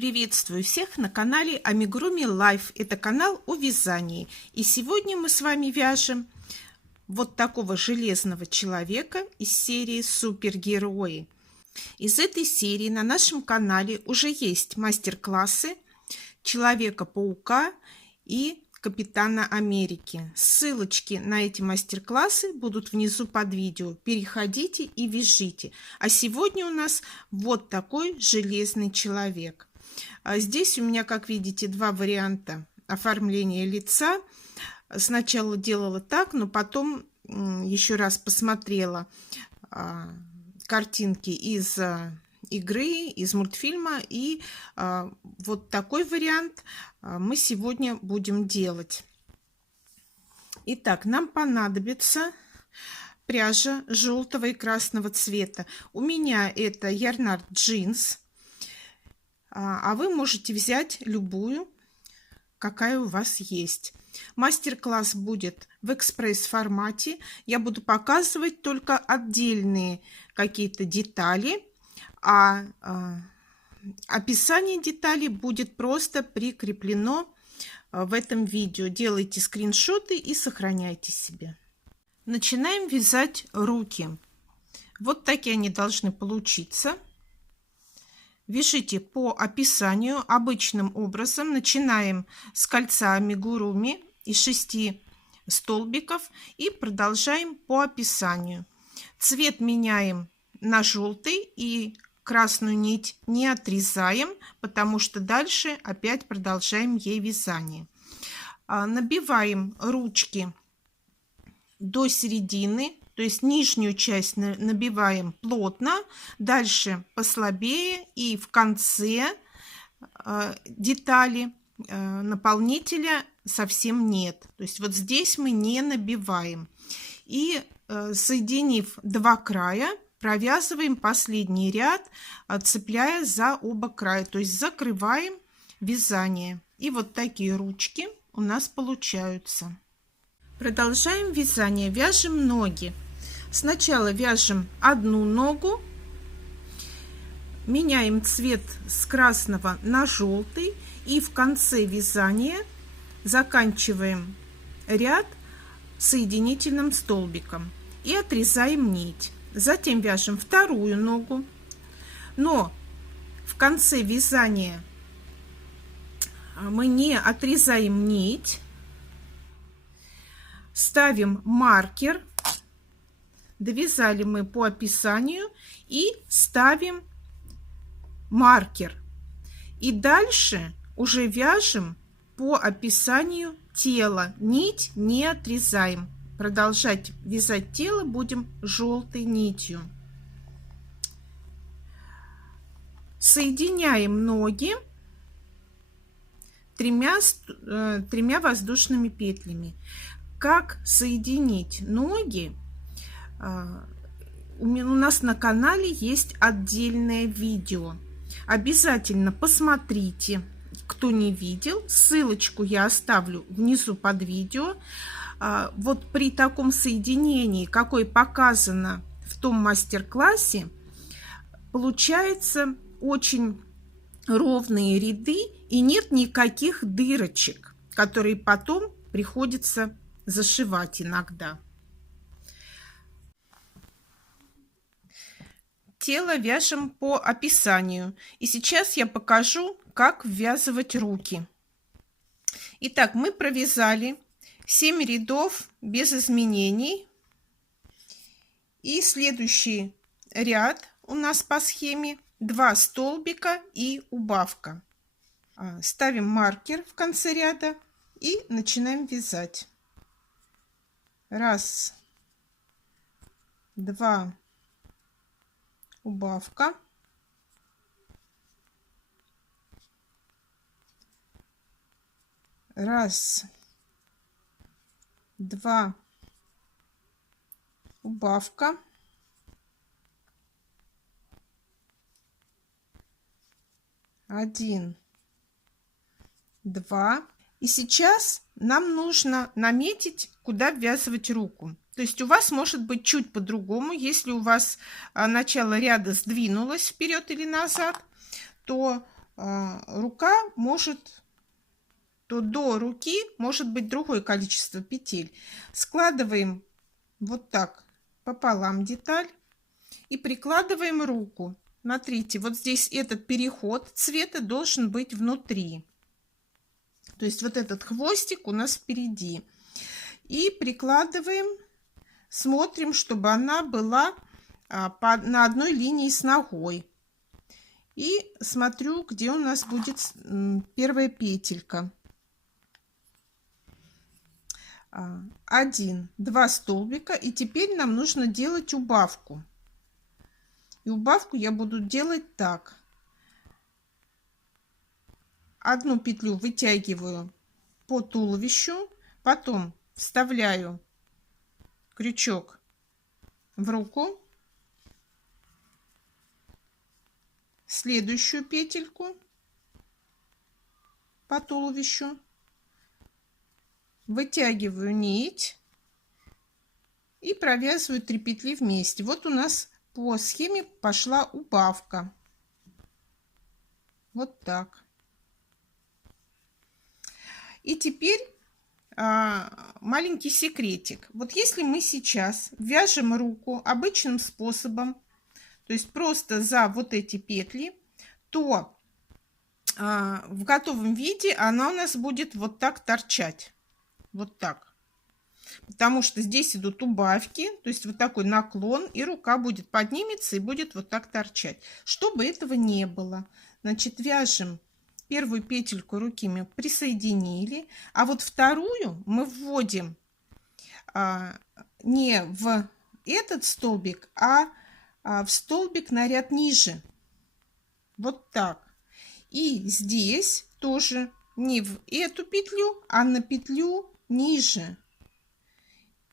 Приветствую всех на канале Amigurumi Life. Это канал о вязании. И сегодня мы с вами вяжем вот такого железного человека из серии Супергерои. Из этой серии на нашем канале уже есть мастер-классы Человека-паука и Капитана Америки. Ссылочки на эти мастер-классы будут внизу под видео. Переходите и вяжите. А сегодня у нас вот такой железный человек. Здесь у меня, как видите, два варианта оформления лица. Сначала делала так, но потом еще раз посмотрела картинки из игры, из мультфильма, и вот такой вариант мы сегодня будем делать. Итак, нам понадобится пряжа желтого и красного цвета. У меня это Ярнард джинс, а вы можете взять любую, какая у вас есть. Мастер-класс будет в экспресс-формате. Я буду показывать только отдельные какие-то детали, а описание деталей будет просто прикреплено в этом видео. Делайте скриншоты и сохраняйте себе. Начинаем вязать руки. Вот такие они должны получиться. Вяжите по описанию обычным образом. Начинаем с кольца амигуруми из 6 столбиков и продолжаем по описанию. Цвет меняем на желтый и красную нить не отрезаем, потому что дальше опять продолжаем ей вязание. Набиваем ручки до середины. То есть нижнюю часть набиваем плотно, дальше послабее, и в конце детали наполнителя совсем нет. То есть вот здесь мы не набиваем. И соединив два края, провязываем последний ряд, цепляя за оба края. То есть закрываем вязание. И вот такие ручки у нас получаются. Продолжаем вязание. Вяжем ноги. Сначала вяжем одну ногу, меняем цвет с красного на желтый, и в конце вязания заканчиваем ряд соединительным столбиком и отрезаем нить. Затем вяжем вторую ногу, но в конце вязания мы не отрезаем нить, ставим маркер. Довязали мы по описанию и ставим маркер. И дальше уже вяжем по описанию тела. Нить не отрезаем. Продолжать вязать тело будем желтой нитью. Соединяем ноги тремя воздушными петлями. Как соединить ноги? У нас на канале есть отдельное видео. Обязательно посмотрите, кто не видел. Ссылочку я оставлю внизу под видео. Вот при таком соединении, какое показано в том мастер-классе, получается очень ровные ряды и нет никаких дырочек, которые потом приходится зашивать иногда. Тело вяжем по описанию. И сейчас я покажу, как ввязывать руки. Итак, мы провязали 7 рядов без изменений. И следующий ряд у нас по схеме 2 столбика и убавка. Ставим маркер в конце ряда и начинаем вязать. 1, 2, убавка, 1, 2, убавка, 1, 2. И сейчас нам нужно наметить, куда ввязывать руку. То есть у вас может быть чуть по-другому. Если у вас начало ряда сдвинулось вперед или назад, то рука может, то до руки может быть другое количество петель. Складываем вот так пополам деталь и прикладываем руку. Смотрите, вот здесь этот переход цвета должен быть внутри. То есть вот этот хвостик у нас впереди. И прикладываем, смотрим, чтобы она была на одной линии с ногой. И смотрю, где у нас будет первая петелька. 1, 2 столбика. И теперь нам нужно делать убавку. И убавку я буду делать так. Одну петлю вытягиваю по туловищу, потом вставляю крючок в руку, следующую петельку по туловищу, вытягиваю нить и провязываю 3 петли вместе. Вот у нас по схеме пошла убавка. Вот так. И теперь маленький секретик. Вот если мы сейчас вяжем руку обычным способом, то есть просто за вот эти петли, то в готовом виде она у нас будет вот так торчать. Вот так. Потому что здесь идут убавки, то есть вот такой наклон, и рука будет поднимется и будет вот так торчать. Чтобы этого не было, значит, вяжем первую петельку руки мы присоединили, а вот вторую мы вводим не в этот столбик, а в столбик на ряд ниже. Вот так. И здесь тоже не в эту петлю, а на петлю ниже.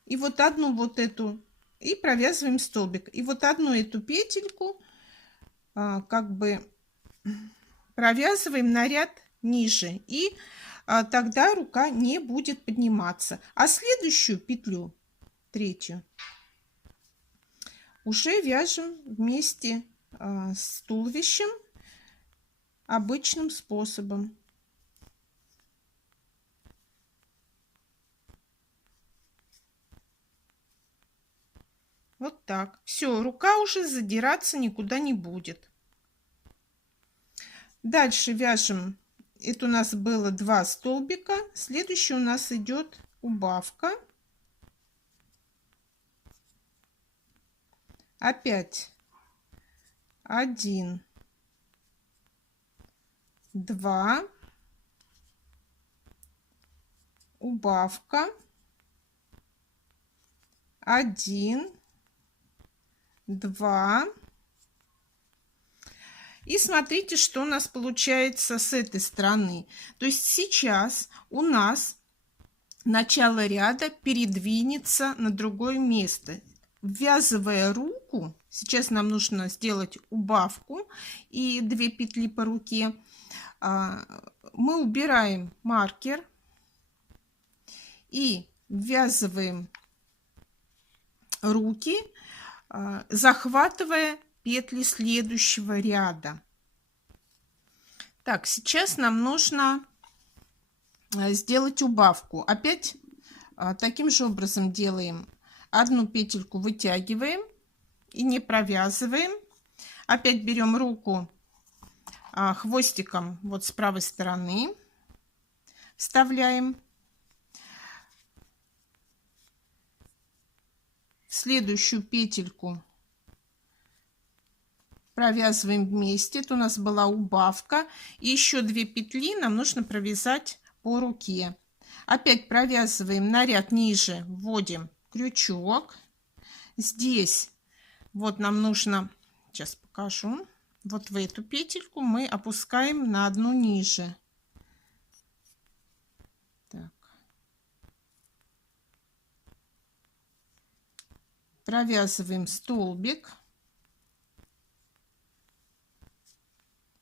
И вот одну вот эту и провязываем столбик. И вот одну эту петельку как бы провязываем на ряд ниже, и тогда рука не будет подниматься. А следующую петлю, третью, уже вяжем вместе с туловищем обычным способом. Вот так. Все, рука уже задираться никуда не будет. Дальше вяжем. Это у нас было 2 столбика. Следующий у нас идет убавка. Опять 1, 2, убавка, 1, 2. И смотрите, что у нас получается с этой стороны. То есть сейчас у нас начало ряда передвинется на другое место. Ввязывая руку, сейчас нам нужно сделать убавку и 2 петли по руке. Мы убираем маркер и ввязываем руки, захватывая петли следующего ряда. Так, сейчас нам нужно сделать убавку. Опять таким же образом делаем. Одну петельку вытягиваем и не провязываем. Опять берем руку хвостиком вот с правой стороны, вставляем. Следующую петельку провязываем вместе. Это у нас была убавка. И еще 2 петли нам нужно провязать по руке. Опять провязываем на ряд ниже, вводим крючок. Здесь вот нам нужно, сейчас покажу, вот в эту петельку мы опускаем на одну ниже. Так. Провязываем столбик.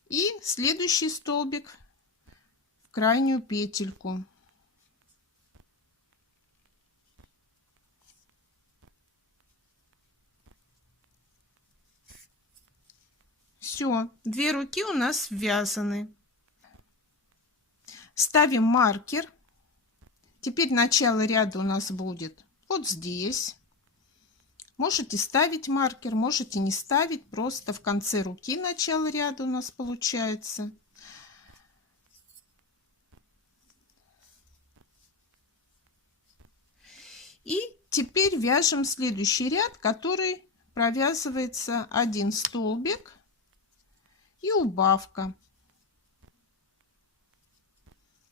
И следующий столбик в крайнюю петельку. Все, 2 руки у нас ввязаны. Ставим маркер. Теперь начало ряда у нас будет вот здесь. Можете ставить маркер, можете не ставить, просто в конце руки начало ряда у нас получается. И теперь вяжем следующий ряд, который провязывается 1 столбик и убавка.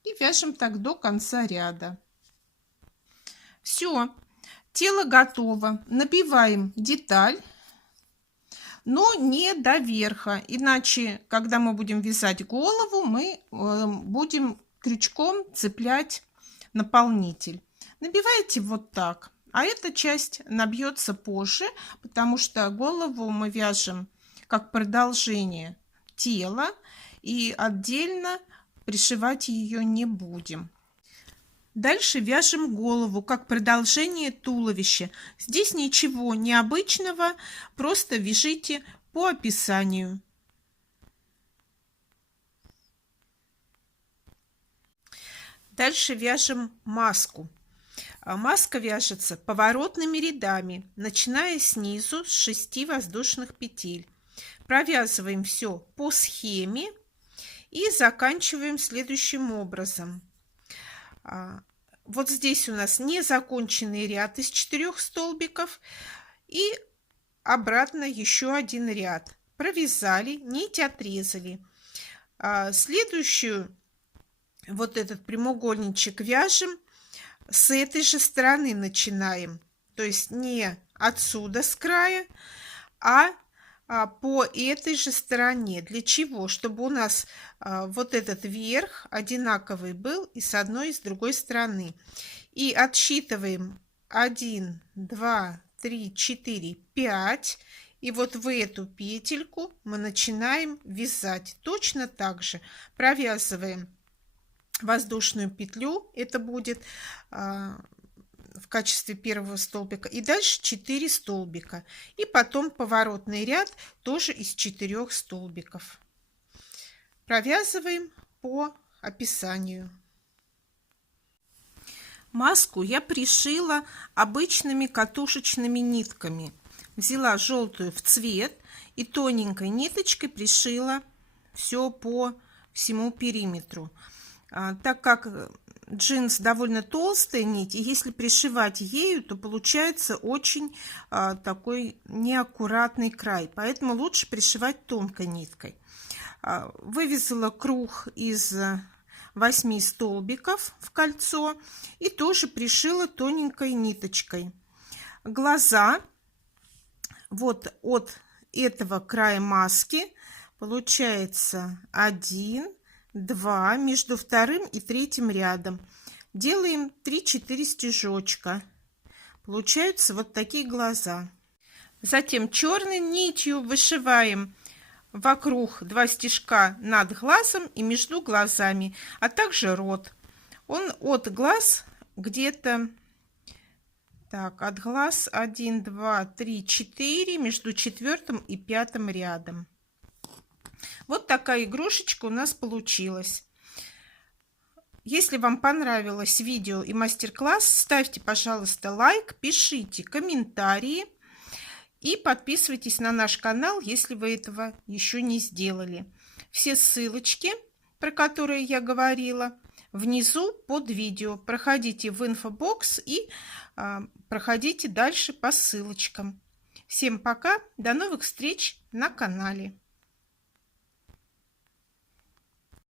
И вяжем так до конца ряда. Все, тело готово. Набиваем деталь, но не до верха, иначе, когда мы будем вязать голову, мы будем крючком цеплять наполнитель. Набивайте вот так, а эта часть набьется позже, потому что голову мы вяжем как продолжение тела и отдельно пришивать ее не будем. Дальше вяжем голову как продолжение туловища. Здесь ничего необычного, просто вяжите по описанию. Дальше вяжем маску. Маска вяжется поворотными рядами, начиная снизу с 6 воздушных петель. Провязываем все по схеме и заканчиваем следующим образом. Вот здесь у нас незаконченный ряд из 4 столбиков и обратно еще один ряд. Провязали, нить отрезали. Следующую, вот этот прямоугольничек вяжем с этой же стороны, начинаем. То есть не отсюда с края, а по этой же стороне. Для чего? Чтобы у нас вот этот верх одинаковый был и с одной, и с другой стороны. И отсчитываем 1, 2, 3, 4, 5. И вот в эту петельку мы начинаем вязать. Точно так же провязываем воздушную петлю. Это будет в качестве первого столбика, и дальше 4 столбика, и потом поворотный ряд тоже из 4 столбиков. Провязываем по описанию. Маску я пришила обычными катушечными нитками. Взяла желтую в цвет и тоненькой ниточкой пришила все по всему периметру. Так как джинс довольно толстая нить, и если пришивать ею, то получается очень такой неаккуратный край, поэтому лучше пришивать тонкой ниткой. Вывязала круг из 8 столбиков в кольцо и тоже пришила тоненькой ниточкой. Глаза вот от этого края маски получается 1, 2 между вторым и третьим рядом. Делаем 3-4 стежочка. Получаются вот такие глаза. Затем черной нитью вышиваем вокруг 2 стежка над глазом и между глазами, а также рот. Он от глаз где-то так, от глаз 1, 2, 3, 4 между 4 и 5 рядом. Вот такая игрушечка у нас получилась. Если вам понравилось видео и мастер-класс, ставьте, пожалуйста, лайк, пишите комментарии и подписывайтесь на наш канал, если вы этого еще не сделали. Все ссылочки, про которые я говорила, внизу под видео. Проходите в инфобокс и проходите дальше по ссылочкам. Всем пока, до новых встреч на канале.